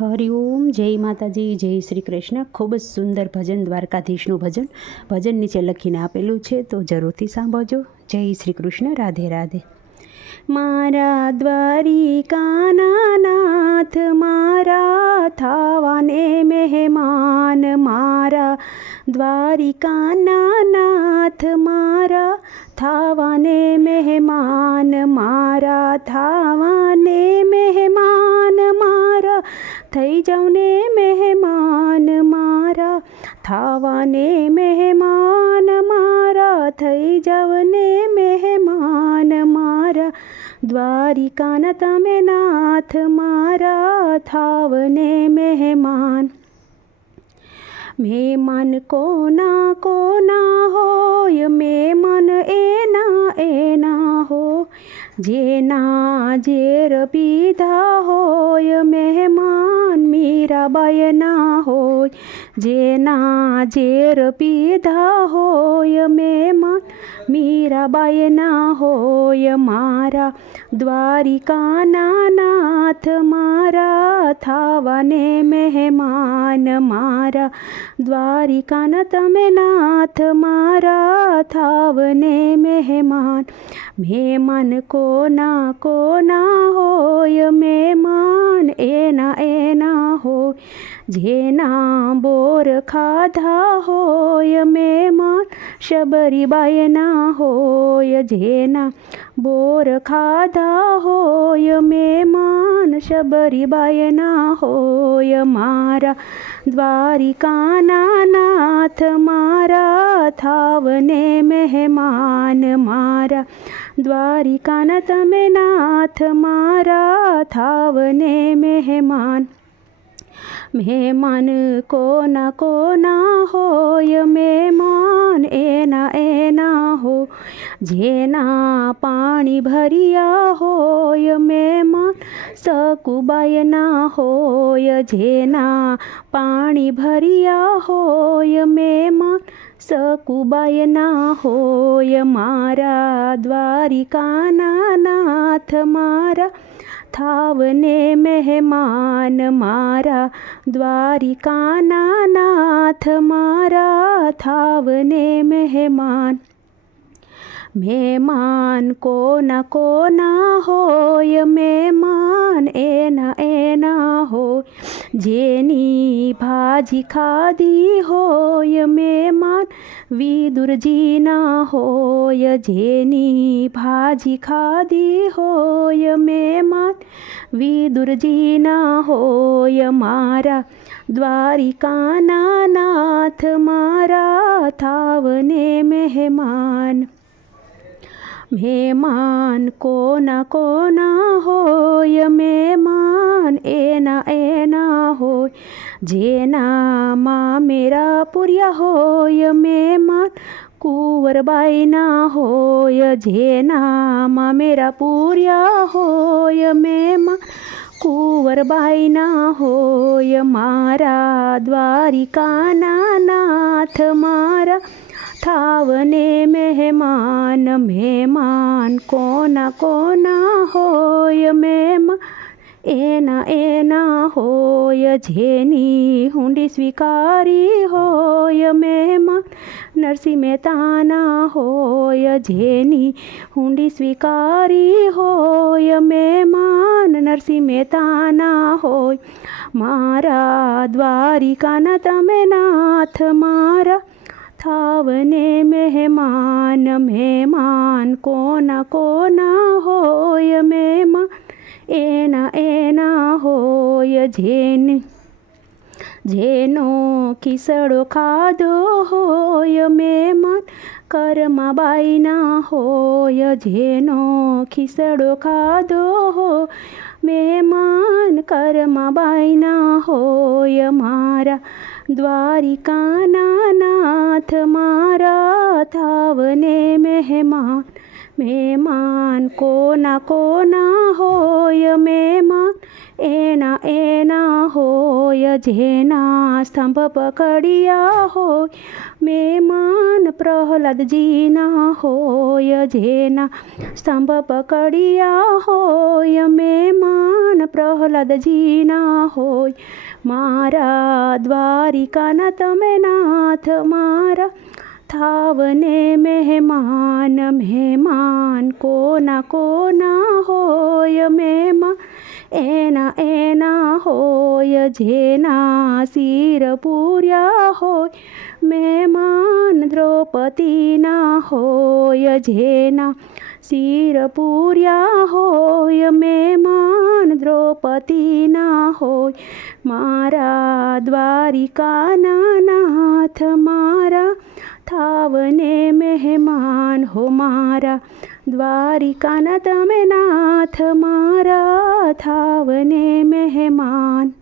હરિઓમ, જય માતાજી, જય શ્રી કૃષ્ણ. ખૂબ જ સુંદર ભજન, દ્વારકાધીશનું ભજન નીચે લખીને આપેલું છે, તો જરૂરથી સાંભળજો. જય શ્રી કૃષ્ણ. રાધે રાધે. મારા દ્વારિકાના નાથ, મારા થાવાને મહેમાન, મારા દ્વારિકાના નાથ, મારા થાવાને મહેમાન, મારા થાવાને મહેમાન, મારા થઈ જાઉં ને મહેમાન, મારા થાવાને મહેમાન, મારા થઈ જાવ ને મહેમાન, મારા દ્વારિકાના તમે નાથ, મારા થાવને મહેમાન. મહેમાન કોના કોના હોય, મહેમાન એના હોય, જેના ઝેર પીધા હોય, મહેમાન મીરાબાઈના હોય, જેના ઝેર પીધા હોય, મહેમાન મીરાબાઈના હોય, મારા દ્વારિકાના નાથ, મારા થાવાને મહેમાન, મારા દ્વારિકાના તમે નાથ, મારા થાવને મહેમાન. મહેમાન કોના કોના હોય, મહેમાન એના હોય, જેના બોર ખાધા હોય, મહેમાન શબરીબાઈના હોય, જેના બોર ખાધા હોય, મહેમાન શબરીબાઈના હોય, મારા દ્વારિકાના નાથ, મારા થાવને મહેમાન, મારા દ્વારિકાના તમે નાથ, મારા થાવને મહેમાન. મહેમાન કોના કોના હોય, મહેમાન એના હોય, જેના પાણી ભર્યા હોય, મહેમાન સકુબાઈના હોય, જેના પાણી ભર્યા હોય, મહેમાન સકુબાઈના હોય, મારા દ્વારિકાના નાથ, મારા થાવને મહેમાન, મારા દ્વારિકાના નાથ, મારા થાવને મહેમાન. મહેમાન કોના કોના હોય, મહેમાન એના હોય, જેની ભાજી ખાધી હોય, મહેમાન વિદુરજીના હોય, જેની ભાજી ખાધી હોય, મહેમાન વિદુરજીના હોય, મારા દ્વારિકાના નાથ, મારા થાવને મહેમાન. મહેમાન કોના કોના હોય, મહેમાન એના હોય, જેના મામેરા પૂર્યા હોય, મહેમાન કુંવરબાઈના હોય, જેના મામેરા પૂર્યા હોય, મહેમાન કુંવરબાઈના હોય, મારા દ્વારિકાના નાથ, મારા થાવને મહેમાન. મહેમાન કોના કોના હોય, મહેમાન એના હોય, જેની હુંડી સ્વીકારી હોય, મહેમાન નરસિંહ મહેતાના હોય, જેની હુંડી સ્વીકારી હોય, મહેમાન નરસિંહ મહેતાના હોય, મારા દ્વારિકાના તમે નાથ, મારા થાવને મહેમાન. મહેમાન કોના કોના હોય, મહેમાન એના હોય, જેનો ખીસડો ખાધો હોય, મહેમાન કરમાબાઈના હોય, જેનો ખીસડો ખાધો હોય, મહેમાન કરમાબાઈના હોય, મારા દ્વારિકાના નાથ, મારા થાવને મહેમાન. મહેમાન કોના કોના હોય, મહેમાન એના હોય, હોય જેના સ્તંભ પકડ્યા હોય, મહેમાન પ્રહલાદજીના હોય, જેના સ્તંભ પકડ્યા હોય, મહેમાન પ્રહલાદજીના હોય. મારા દ્વારિકાના તમે નાથ, મારા થાવને મહેમાન. મહેમાન કોના કોના હોય, મહેમાન એના હોય, જેના શિર પૂર્યા હોય, મહેમાન દ્રૌપદીના હોય, જેના શિર પૂર્યા હોય, મહેમાન દ્રૌપદીના હોય. મારા દ્વારિકાના નાથ, મારા થાવને મહેમાન હો. મારા દ્વારિકાના તમે નાથ, મારા થાવને મહેમાન.